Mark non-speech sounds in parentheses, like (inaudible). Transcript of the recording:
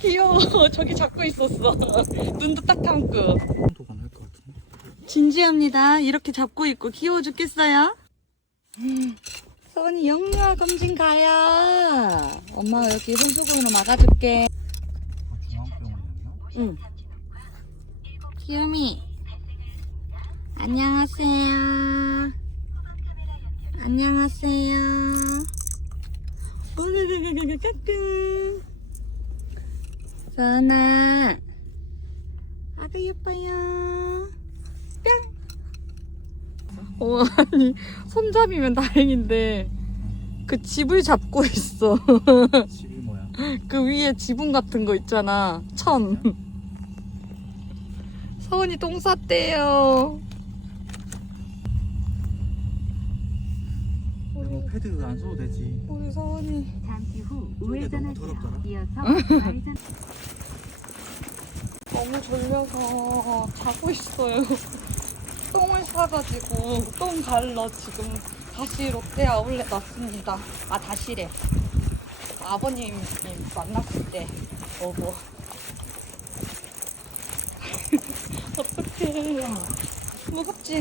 귀여워. (laughs) 저기 잡고 있었어. (laughs) 눈도 딱 감고. 진지합니다. 이렇게 잡고 있고 귀여워 죽겠어요. (gasps) 서원이 영유아 검진 가요. 엄마가 여기 손수건으로 막아줄게. 응. 귀요미. 안녕하세요. 안녕하세요. 으르르르르르르. (laughs) 서원아. 아주 예뻐요. 뿅. 어, 아니, 손잡이면 다행인데, 그 집을 잡고 있어. (laughs) 집이 뭐야? 그 위에 지붕 같은 거 있잖아. 천. 서원이 똥 쌌대요. 이거 패드 안 써도 되지. 우리 서원이. 잠시 후. 더럽더라. 이어서 좌회전 너무 졸려서 자고 있어요. (laughs) 똥을 싸가지고 똥 갈러 지금 다시 롯데 아울렛 왔습니다. 아 다시래. 아버님이 만났을 때 오고. (laughs) 어떡해. 무겁지?